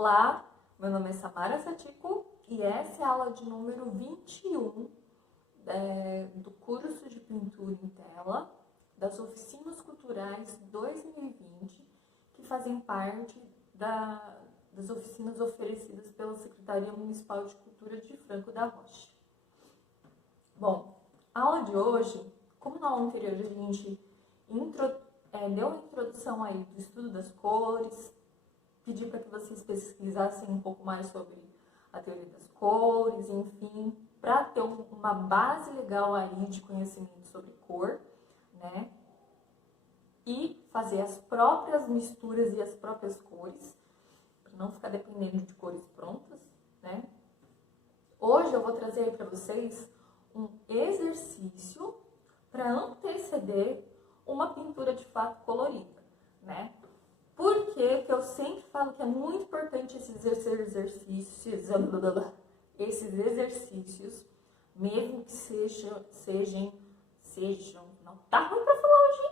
Olá, meu nome é Samara Satico e essa é a aula de número 21 do curso de pintura em tela das Oficinas Culturais 2020, que fazem parte das oficinas oferecidas pela Secretaria Municipal de Cultura de Franco da Rocha. Bom, a aula de hoje, como na aula anterior a gente deu uma introdução aí do estudo das cores, pedi para que vocês pesquisassem um pouco mais sobre a teoria das cores, enfim, para ter uma base legal aí de conhecimento sobre cor, né? E fazer as próprias misturas e as próprias cores, para não ficar dependendo de cores prontas, né? Hoje eu vou trazer aí para vocês um exercício para anteceder uma pintura de fato colorida, né? Por que eu sempre falo que é muito importante esses exercícios, mesmo que sejam, não tá ruim para falar hoje,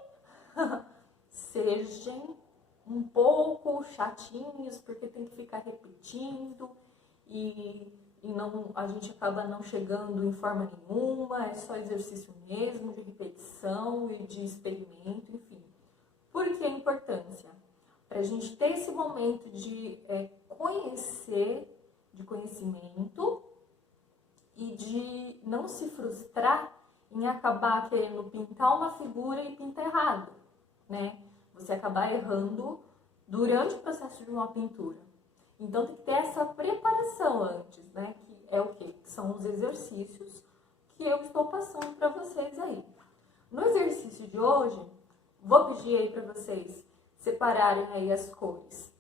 sejam um pouco chatinhos, porque tem que ficar repetindo e a gente acaba não chegando em forma nenhuma, é só exercício mesmo, de repetição e de experimento, enfim. Por que a importância? Para a gente ter esse momento de conhecimento e de não se frustrar em acabar querendo pintar uma figura e pintar errado, né? Você acabar errando durante o processo de uma pintura. Então tem que ter essa preparação antes, né? Que é o quê? Que são os exercícios que eu estou passando para vocês aí. No exercício de hoje, vou pedir aí para vocês separarem aí as cores.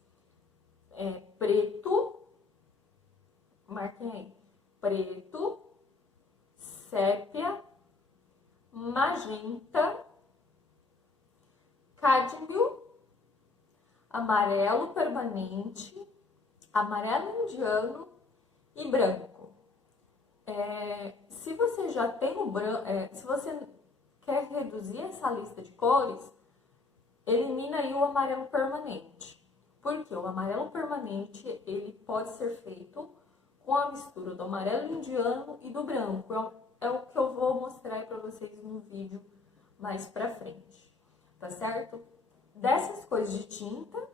Preto, marquem aí, preto, sépia, magenta, cádmio, amarelo permanente, amarelo indiano e branco. Se você já tem o branco, se você quer reduzir essa lista de cores, elimina aí o amarelo permanente. Porque o amarelo permanente, ele pode ser feito com a mistura do amarelo indiano e do branco. É o que eu vou mostrar para vocês no vídeo mais pra frente. Tá certo? Dessas cores de tinta,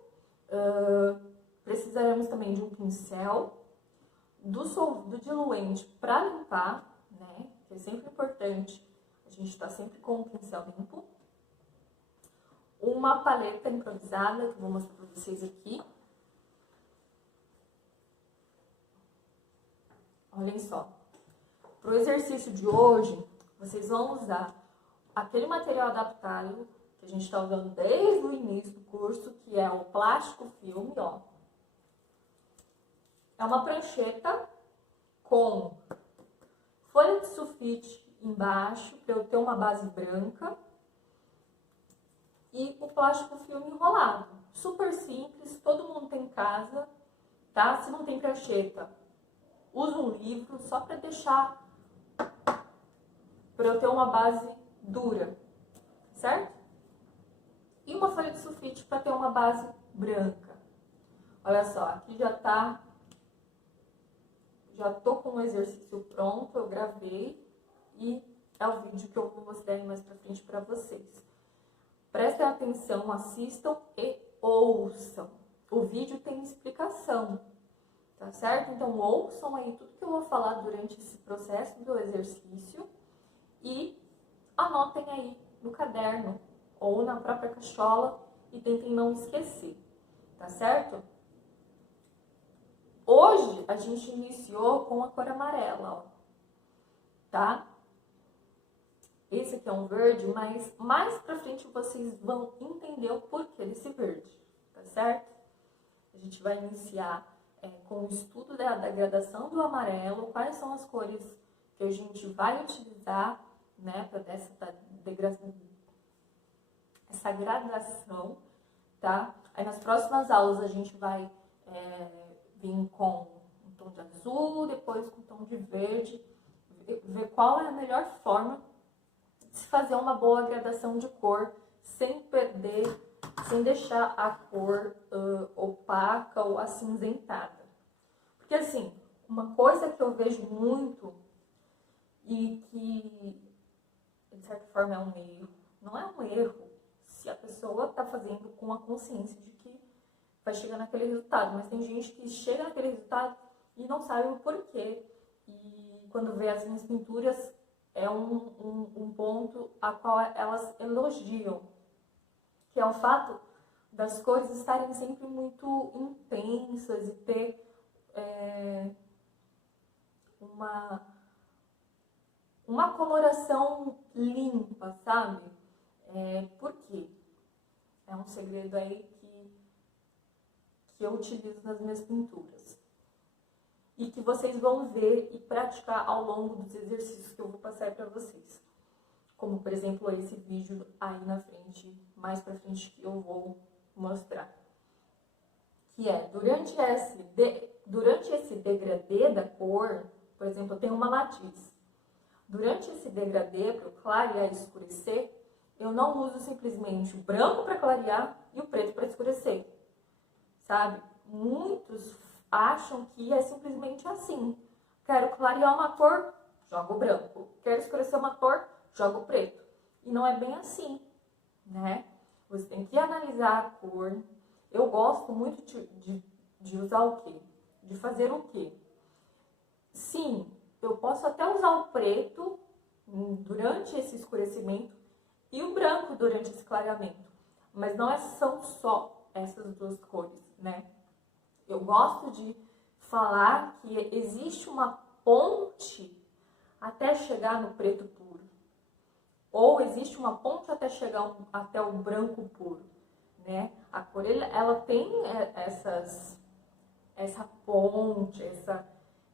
precisaremos também de um pincel, do diluente para limpar, né? Que é sempre importante a gente estar sempre com o pincel limpo. Uma paleta improvisada, que eu vou mostrar para vocês aqui. Olhem só. Para o exercício de hoje, vocês vão usar aquele material adaptável que a gente está usando desde o início do curso, que é o plástico filme, ó. É uma prancheta com folha de sulfite embaixo, para eu ter uma base branca. E o plástico filme enrolado. Super simples, todo mundo tem em casa, tá? Se não tem prancheta, usa um livro só para deixar, para eu ter uma base dura, certo? E uma folha de sulfite para ter uma base branca. Olha só, aqui já tô com o exercício pronto, eu gravei e é o vídeo que eu vou mostrar mais pra frente para vocês. Prestem atenção, assistam e ouçam. O vídeo tem explicação, tá certo? Então ouçam aí tudo que eu vou falar durante esse processo do exercício e anotem aí no caderno ou na própria cachola e tentem não esquecer, tá certo? Hoje a gente iniciou com a cor amarela, ó, tá? Esse aqui é um verde, mas mais pra frente vocês vão entender o porquê desse verde, tá certo? A gente vai iniciar com o estudo da gradação do amarelo, quais são as cores que a gente vai utilizar, né, para ter essa gradação, tá? Aí nas próximas aulas a gente vai vir com um tom de azul, depois com um tom de verde, ver qual é a melhor forma de se fazer uma boa gradação de cor sem perder sem deixar a cor opaca ou acinzentada. Porque assim, uma coisa que eu vejo muito e que de certa forma é um erro, não é um erro se a pessoa está fazendo com a consciência de que vai chegar naquele resultado, mas tem gente que chega naquele resultado e não sabe o porquê. E quando vê as minhas pinturas, é um ponto a qual elas elogiam, que é o fato das cores estarem sempre muito intensas e ter uma coloração limpa, sabe? Por quê? É um segredo aí que eu utilizo nas minhas pinturas. E que vocês vão ver e praticar ao longo dos exercícios que eu vou passar para vocês. Como, por exemplo, esse vídeo aí na frente, mais pra frente, que eu vou mostrar. Que é, durante esse degradê da cor, por exemplo, eu tenho uma matiz. Durante esse degradê, para clarear e escurecer, eu não uso simplesmente o branco para clarear e o preto para escurecer. Sabe? Muitos acham que é simplesmente assim. Quero clarear uma cor, jogo branco. Quero escurecer uma cor, jogo preto. E não é bem assim, né? Você tem que analisar a cor. Eu gosto muito de usar o quê? De fazer o quê? Sim, eu posso até usar o preto durante esse escurecimento e o branco durante esse clareamento. Mas não são só essas duas cores, né? Eu gosto de falar que existe uma ponte até chegar no preto puro. Ou existe uma ponte até chegar até o branco puro, né? A cor, ela tem essa ponte,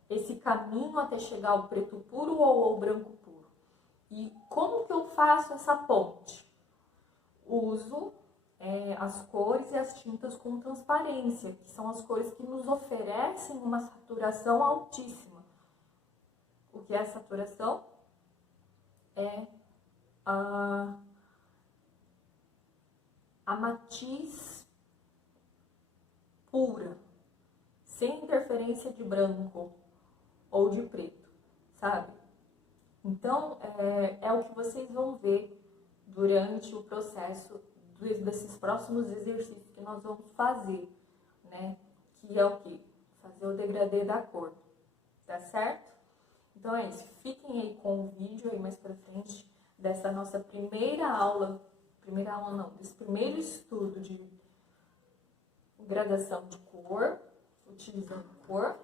esse caminho até chegar ao preto puro ou ao branco puro. E como que eu faço essa ponte? Uso as cores e as tintas com transparência, que são as cores que nos oferecem uma saturação altíssima. O que é saturação? É a matiz pura, sem interferência de branco ou de preto, sabe? Então, é o que vocês vão ver durante o processo desses próximos exercícios que nós vamos fazer, né? Que é o quê? Fazer o degradê da cor, tá certo? Então é isso, fiquem aí com o vídeo aí mais pra frente dessa nossa primeira aula não, desse primeiro estudo de gradação de cor, utilizando cor,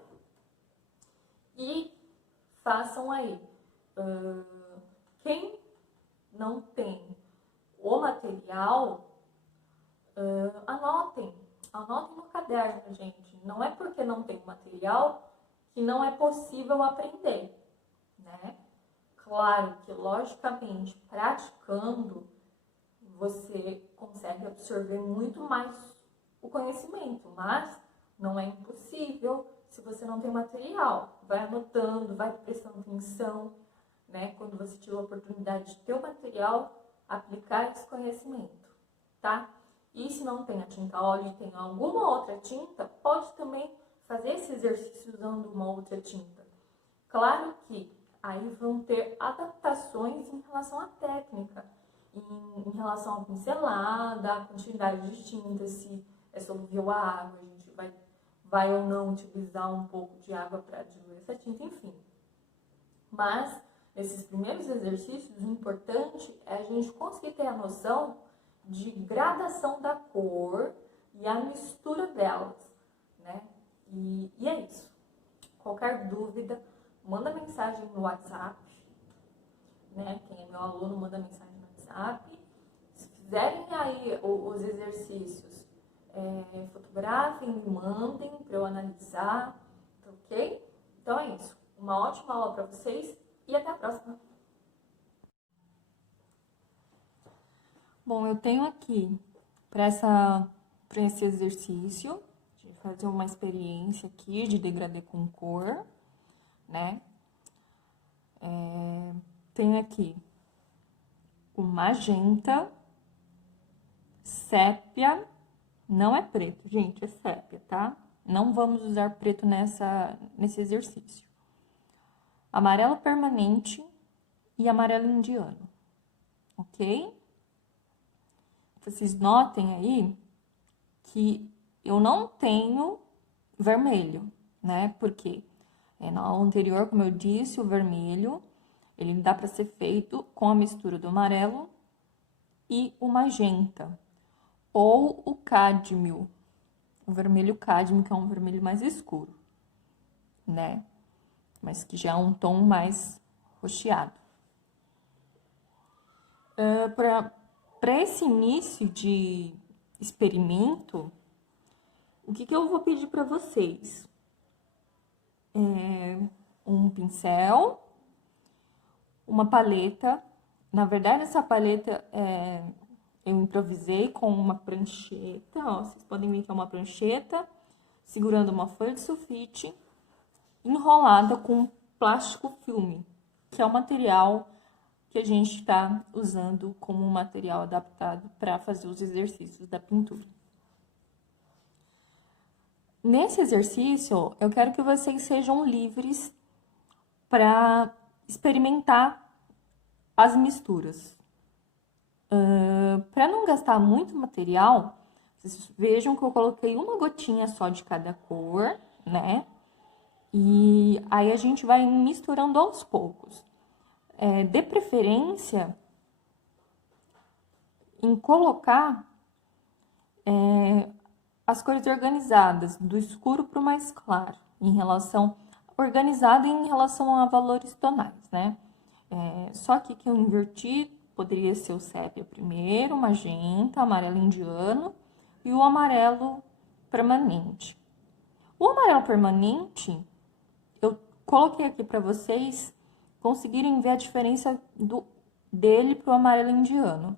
e façam aí. Quem não tem o material, anotem no caderno, gente. Não é porque não tem material que não é possível aprender, né? Claro que, logicamente, praticando, você consegue absorver muito mais o conhecimento, mas não é impossível se você não tem material. Vai anotando, vai prestando atenção, né? Quando você tiver a oportunidade de ter o material, aplicar esse conhecimento, tá? E se não tem a tinta óleo e tem alguma outra tinta, pode também fazer esse exercício usando uma outra tinta. Claro que aí vão ter adaptações em relação à técnica, em relação à pincelada, à quantidade de tinta, se é solúvel a água, a gente vai ou não utilizar um pouco de água para diluir essa tinta, enfim. Mas, nesses primeiros exercícios, o importante é a gente conseguir ter a noção de gradação da cor e a mistura delas, né? E é isso. Qualquer dúvida, manda mensagem no WhatsApp, né? Quem é meu aluno, manda mensagem no WhatsApp. Se fizerem aí os exercícios, fotografem, me mandem para eu analisar, ok? Então é isso. Uma ótima aula para vocês e até a próxima. Bom, eu tenho aqui para esse exercício, de fazer uma experiência aqui de degradê com cor, né? Tenho aqui o magenta, sépia, não é preto, gente, é sépia, tá? Não vamos usar preto nesse exercício. Amarelo permanente e amarelo indiano, ok? Vocês notem aí que eu não tenho vermelho, né? Porque na aula anterior, como eu disse, o vermelho, ele dá para ser feito com a mistura do amarelo e o magenta, ou o cádmio, o vermelho cádmio, que é um vermelho mais escuro, né? Mas que já é um tom mais roxeado. Para esse início de experimento, o que eu vou pedir para vocês? Um pincel, uma paleta. Na verdade, essa paleta eu improvisei com uma prancheta, ó, vocês podem ver que é uma prancheta, segurando uma folha de sulfite, enrolada com plástico filme, que é o material que a gente está usando como um material adaptado para fazer os exercícios da pintura. Nesse exercício, eu quero que vocês sejam livres para experimentar as misturas. Para não gastar muito material, vocês vejam que eu coloquei uma gotinha só de cada cor, né? E aí a gente vai misturando aos poucos. De preferência em colocar as cores organizadas, do escuro para o mais claro, organizado em relação a valores tonais, né? Só que eu inverti, poderia ser o sépia primeiro, o magenta, amarelo indiano e o amarelo permanente. O amarelo permanente, eu coloquei aqui para vocês conseguirem ver a diferença dele para o amarelo indiano.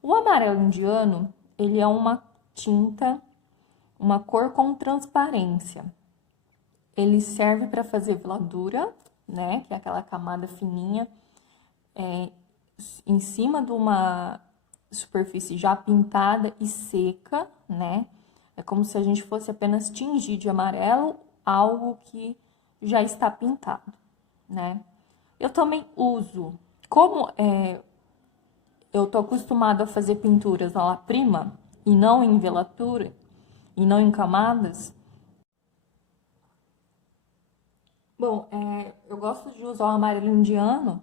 O amarelo indiano, ele é uma tinta, uma cor com transparência. Ele serve para fazer veladura, né? Que é aquela camada fininha em cima de uma superfície já pintada e seca, né? É como se a gente fosse apenas tingir de amarelo algo que já está pintado, né? Eu também uso, como eu tô acostumada a fazer pinturas à la prima e não em velatura e não em camadas. Bom, eu gosto de usar o amarelo indiano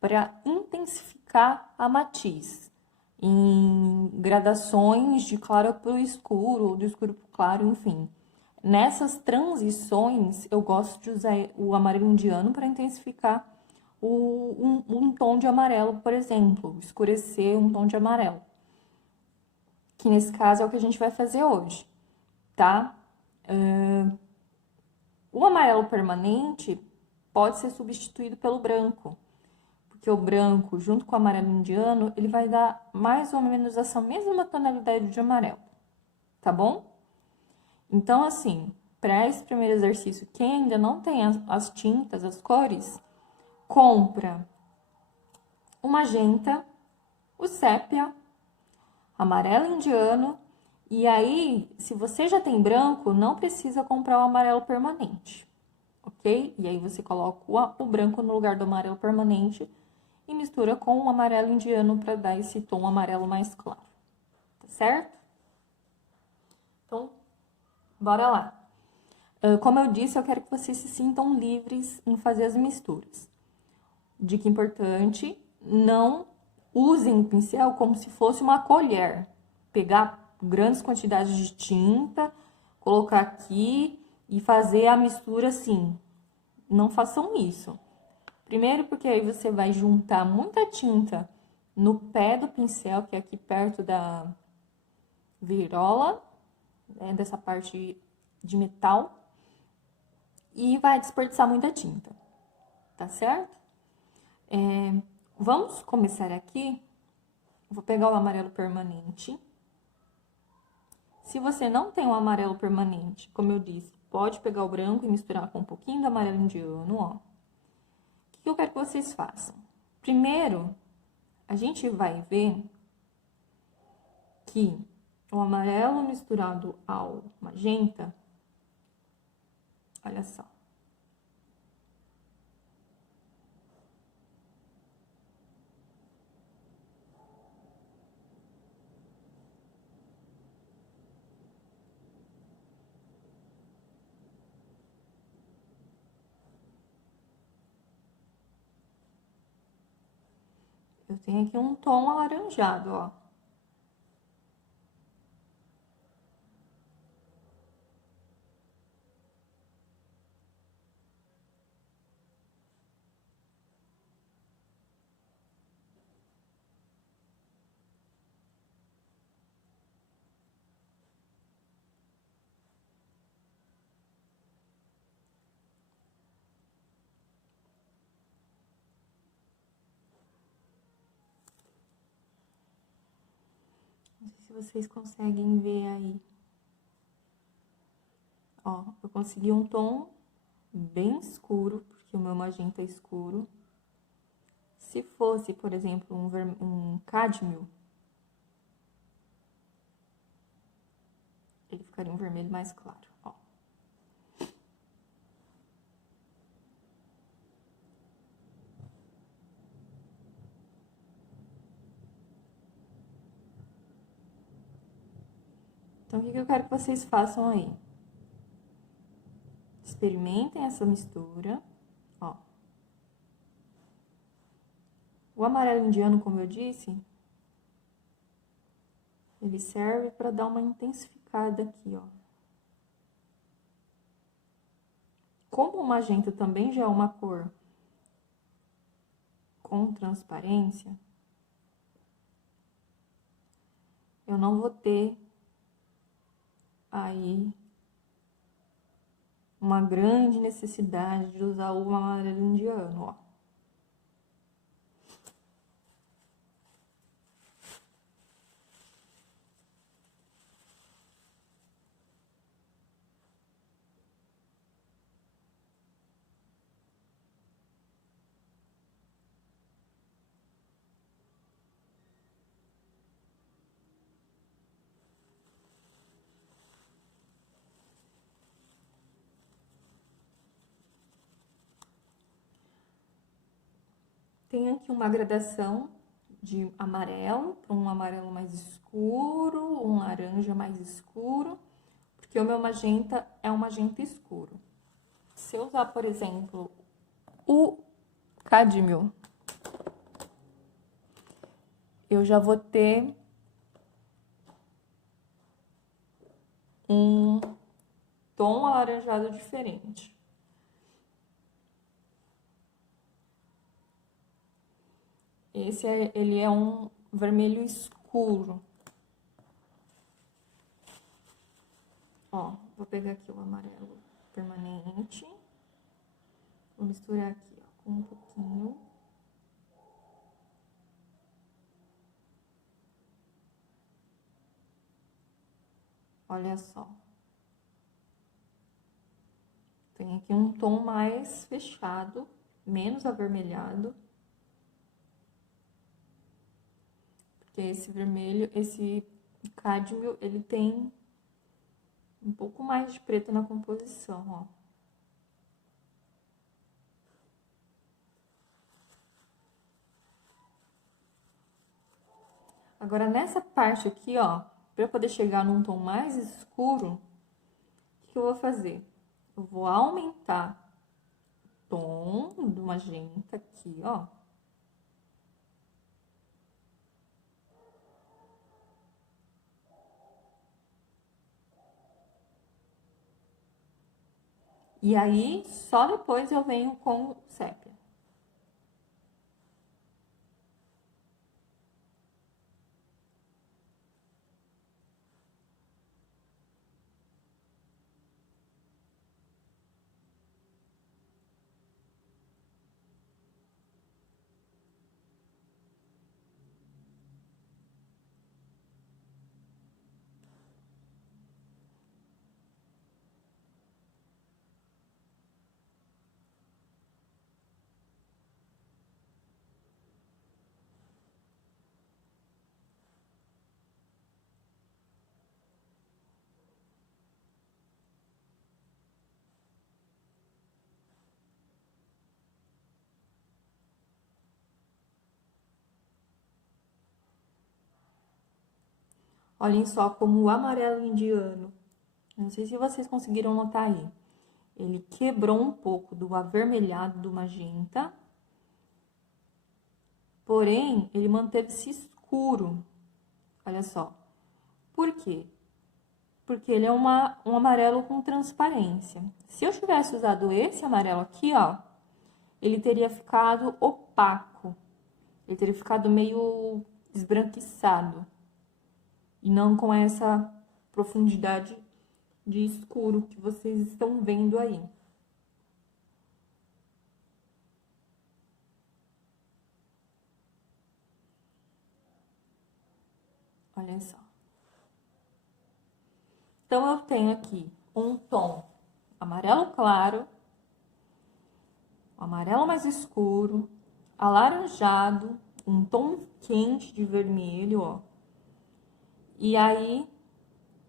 para intensificar a matiz em gradações de claro para o escuro, do escuro para o claro, enfim. Nessas transições, eu gosto de usar o amarelo indiano para intensificar um tom de amarelo, por exemplo, escurecer um tom de amarelo. Que nesse caso é o que a gente vai fazer hoje, tá? O amarelo permanente pode ser substituído pelo branco, porque o branco, junto com o amarelo indiano, ele vai dar mais ou menos essa mesma tonalidade de amarelo, tá bom? Então, assim, para esse primeiro exercício, quem ainda não tem as tintas, as cores, compra o magenta, o sépia, amarelo indiano, e aí, se você já tem branco, não precisa comprar o amarelo permanente, ok? E aí você coloca o branco no lugar do amarelo permanente e mistura com o amarelo indiano para dar esse tom amarelo mais claro, tá certo? Então, bora lá. Como eu disse, eu quero que vocês se sintam livres em fazer as misturas. Dica importante, não usem o pincel como se fosse uma colher. Pegar grandes quantidades de tinta, colocar aqui e fazer a mistura assim. Não façam isso. Primeiro porque aí você vai juntar muita tinta no pé do pincel, que é aqui perto da virola, né, dessa parte de metal, e vai desperdiçar muita tinta, tá certo? Vamos começar aqui. Vou pegar o amarelo permanente. Se você não tem o amarelo permanente, como eu disse, pode pegar o branco e misturar com um pouquinho do amarelo indiano, ó. O que eu quero que vocês façam? Primeiro, a gente vai ver aqui, o amarelo misturado ao magenta, olha só. Eu tenho aqui um tom alaranjado, ó. Não sei se vocês conseguem ver aí. Ó, eu consegui um tom bem escuro, porque o meu magenta é escuro. Se fosse, por exemplo, um cádmio, ele ficaria um vermelho mais claro, ó. Então, o que eu quero que vocês façam aí? Experimentem essa mistura, ó. O amarelo indiano, como eu disse, ele serve para dar uma intensificada aqui, ó. Como o magenta também já é uma cor com transparência, eu não vou ter aí uma grande necessidade de usar o amarelo indiano, ó. Tem aqui uma gradação de amarelo para um amarelo mais escuro, um laranja mais escuro, porque o meu magenta é um magenta escuro. Se eu usar, por exemplo, o cádmio, eu já vou ter um tom alaranjado diferente. Ele é um vermelho escuro. Ó, vou pegar aqui o amarelo permanente. Vou misturar aqui, ó, com um pouquinho. Olha só. Tem aqui um tom mais fechado, menos avermelhado. Porque esse vermelho, esse cádmio, ele tem um pouco mais de preto na composição, ó. Agora, nessa parte aqui, ó, para eu poder chegar num tom mais escuro, o que eu vou fazer? Eu vou aumentar o tom do magenta aqui, ó. E aí, só depois eu venho com o sépia. Olhem só como o amarelo indiano, não sei se vocês conseguiram notar aí, ele quebrou um pouco do avermelhado do magenta, porém, ele manteve-se escuro. Olha só. Por quê? Porque ele é um amarelo com transparência. Se eu tivesse usado esse amarelo aqui, ó, ele teria ficado opaco. Ele teria ficado meio esbranquiçado. E não com essa profundidade de escuro que vocês estão vendo aí. Olha só. Então, eu tenho aqui um tom amarelo claro, amarelo mais escuro, alaranjado, um tom quente de vermelho, ó. E aí,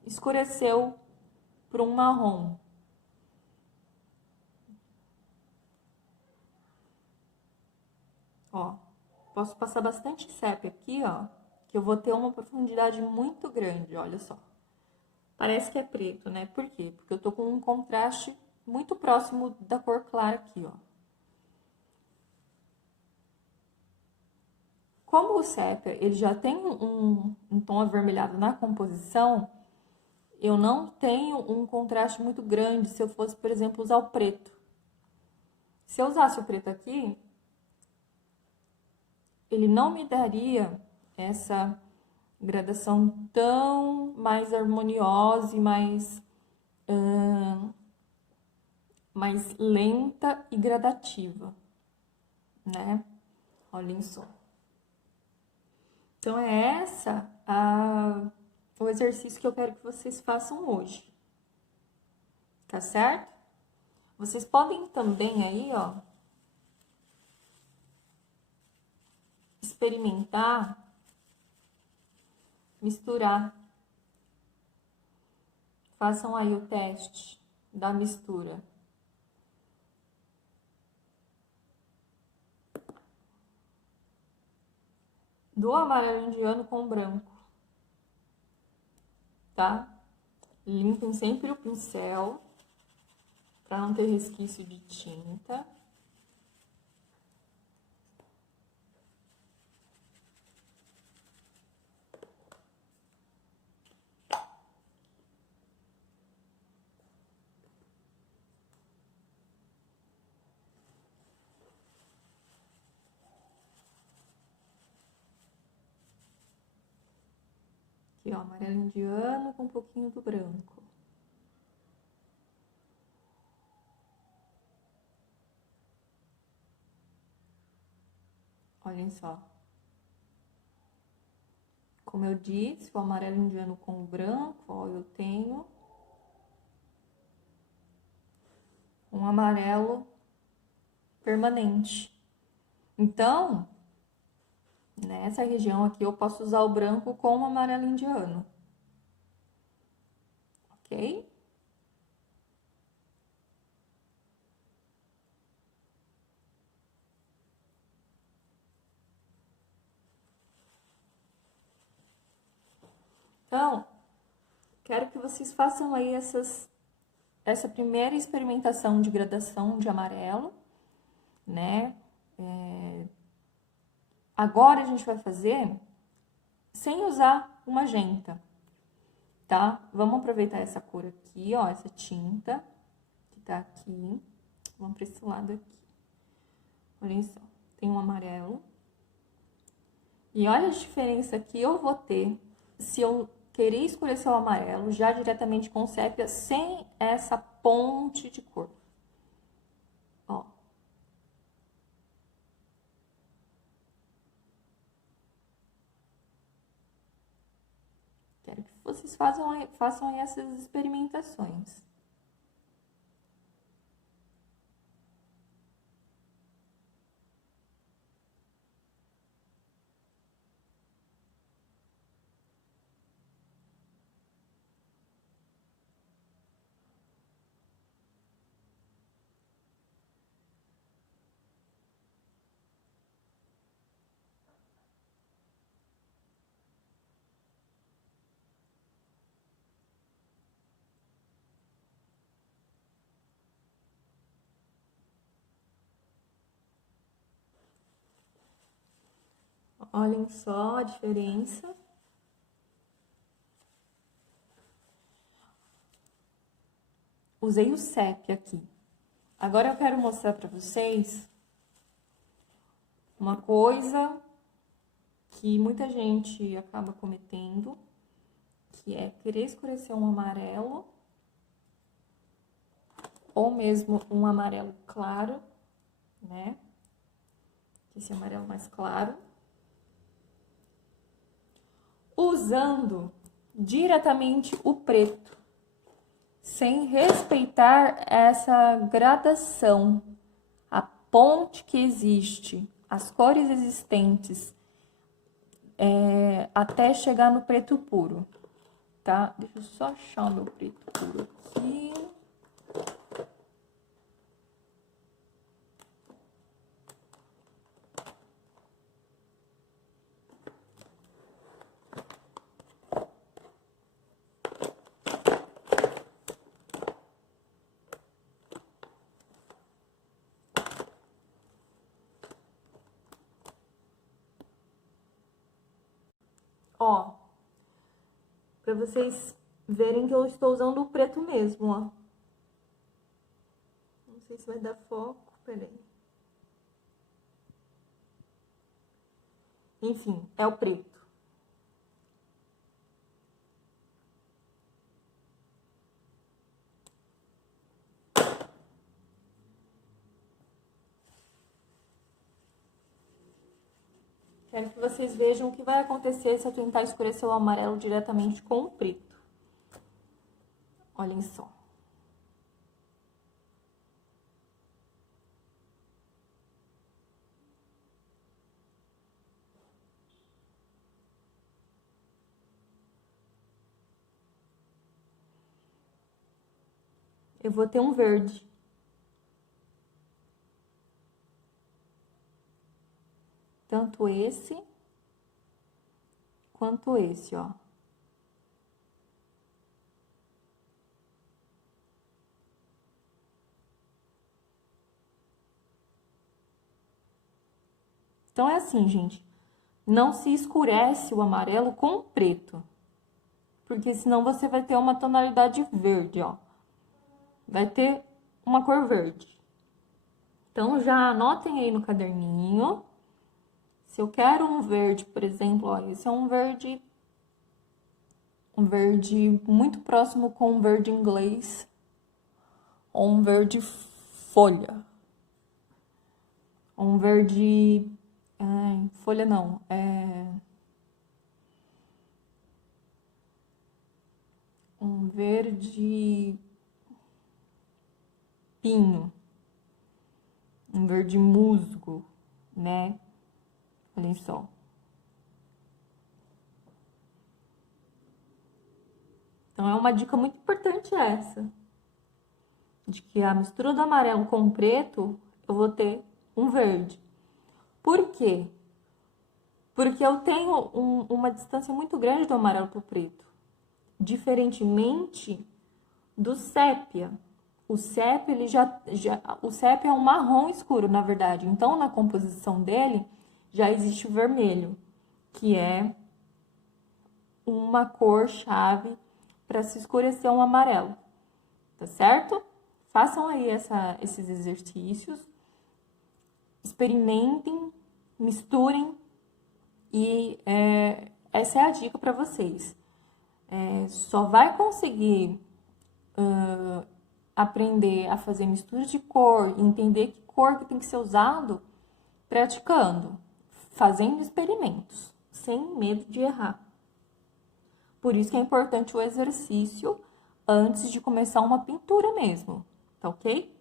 escureceu para um marrom. Ó, posso passar bastante sépia aqui, ó, que eu vou ter uma profundidade muito grande, olha só. Parece que é preto, né? Por quê? Porque eu tô com um contraste muito próximo da cor clara aqui, ó. Como o sépia, ele já tem um tom avermelhado na composição, eu não tenho um contraste muito grande se eu fosse, por exemplo, usar o preto. Se eu usasse o preto aqui, ele não me daria essa gradação tão mais harmoniosa e mais lenta e gradativa, né? Olhem só. Então, é o exercício que eu quero que vocês façam hoje. Tá certo? Vocês podem também aí, ó, experimentar, misturar. Façam aí o teste da mistura. Do amarelo indiano com o branco, tá? Limpem sempre o pincel, para não ter resquício de tinta. Aqui, ó, amarelo indiano com um pouquinho do branco. Olhem só. Como eu disse, o amarelo indiano com o branco, ó, eu tenho um amarelo permanente. Então, nessa região aqui, eu posso usar o branco com o amarelo indiano. Ok? Então, quero que vocês façam aí essa primeira experimentação de gradação de amarelo, né? Agora a gente vai fazer sem usar o magenta, tá? Vamos aproveitar essa cor aqui, ó, essa tinta que tá aqui. Vamos para esse lado aqui. Olhem só, tem um amarelo. E olha a diferença que eu vou ter se eu querer escurecer o amarelo já diretamente com sépia, sem essa ponte de cor. Ó. Quero que vocês façam aí essas experimentações. Olhem só a diferença. Usei o sépia aqui. Agora eu quero mostrar para vocês uma coisa que muita gente acaba cometendo, que é querer escurecer um amarelo, ou mesmo um amarelo claro, né? Esse amarelo mais claro. Usando diretamente o preto, sem respeitar essa gradação, a ponte que existe, as cores existentes, até chegar no preto puro, tá? Deixa eu só achar o meu preto puro aqui. Ó, pra vocês verem que eu estou usando o preto mesmo, ó. Não sei se vai dar foco, peraí. Enfim, é o preto. Quero que vocês vejam o que vai acontecer se eu tentar escurecer o amarelo diretamente com o preto. Olhem só. Eu vou ter um verde. Tanto esse, quanto esse, ó. Então, é assim, gente. Não se escurece o amarelo com o preto. Porque senão você vai ter uma tonalidade verde, ó. Vai ter uma cor verde. Então, já anotem aí no caderninho. Se eu quero um verde, por exemplo, ó, esse é um verde muito próximo com um verde inglês, ou um verde folha. Um verde... folha não, um verde pinho, um verde musgo, né? Olhem só. Então, é uma dica muito importante essa, de que a mistura do amarelo com o preto, eu vou ter um verde. Por quê? Porque eu tenho uma distância muito grande do amarelo para o preto. Diferentemente do sépia. O sépia, o sépia é um marrom escuro, na verdade. Então, na composição dele, já existe o vermelho, que é uma cor-chave para se escurecer um amarelo, tá certo? Façam aí esses exercícios, experimentem, misturem e essa é a dica para vocês. Só vai conseguir aprender a fazer mistura de cor, entender que cor que tem que ser usado, praticando, fazendo experimentos, sem medo de errar. Por isso que é importante o exercício antes de começar uma pintura mesmo, tá ok?